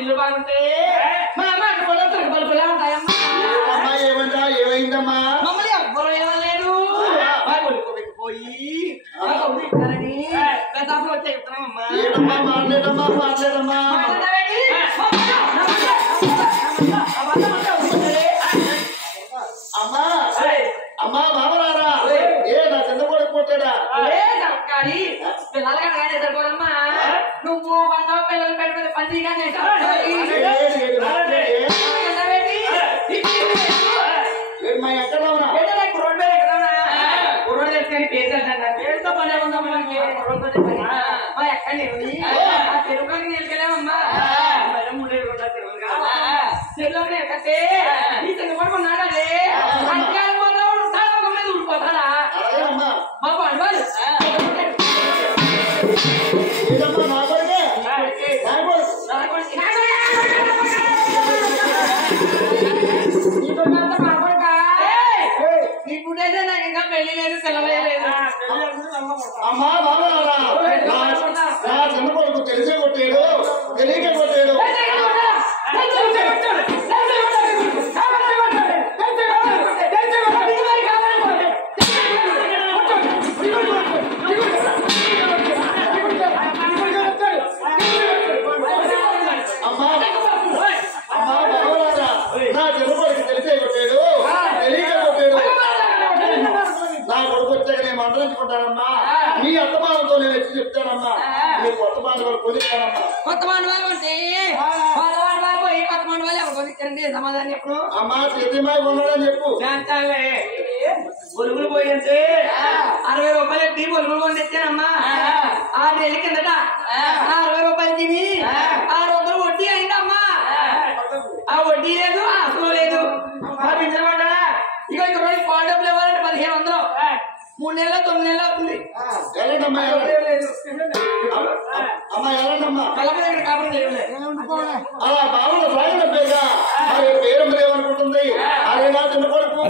ఇల్లు బాగుంటే మా అమ్మ కూడా బలుపులా ఉంటాయమ్మా. ఏమంటా ఏమైందమ్మా? మమ్మల్ని ఎవ్వరు ఏమలేదు పోయి వచ్చే చెప్తున్నామమ్మా. మాట్లాడమ్మా అమ్మా అమ్మా మామరారా ఏ నా చిన్న కొడుకు కొట్టాడా? పిల్లలు కానీ సరిపోదమ్మా. నువ్వు వంద పిల్లలు పెట్టి పంచిగా పేరుతో పనే ఉందమ్మా. ఎక్కడ తెలుగులోకి నిలికెళ్ళామమ్మా. తెలుగులోకి ఎక్కతే ఈ తెలుగు పడుకున్నాడే ఊడిపోతాడా మా పండుగలు ఇప్పుడైతే నాకు ఇంకా పెళ్లి లేదు సెలవేయలేదు. అమ్మా బాబా చిన్న కొడుకు తెలిసే కొట్టాడు తెలియక కొట్టాడు. అమ్మా అమ్మా బాబా నా చిన్న కొడుకు తెలిసే కొట్టాడు తెలియక కొట్టాడు. నా కొడుకు వచ్చాక నేను మందలించుకుంటానమ్మా. మీ అత్తమాలతో నేను వచ్చి చెప్తానమ్మా. మీరు కొత్త బాంధవాళ్ళు పొందుతానమ్మా. కొత్త బాంధవాళ్ళు అంటే పోయి కొత్త బాంధవాళ్ళు ఎవరు పొందించండి సమాధానం ఎప్పుడు? అమ్మా చేతిమాయి ఉన్నాడని చెప్పు. బొలుగులు పోయి అంటే 60 రూపాయలు ఎత్తి బొలుగులు కొని తెచ్చానమ్మా. 6 నెలల కిందట 60 రూపాయలు తిని 600 వడ్డీ అయిందమ్మా. ఆ వడ్డీ లేదు అసలు లేదు. పింఛనమంటారా ఇక ఇక్కడ రోజు పాలు డబ్బులు ఇవ్వాలంటే 1500. 3 నెలలు 9 నెలలు అవుతుంది. అలా బాబు పేరు ఏమనుకుంటుంది? అదే నా చిన్న కొడుకు.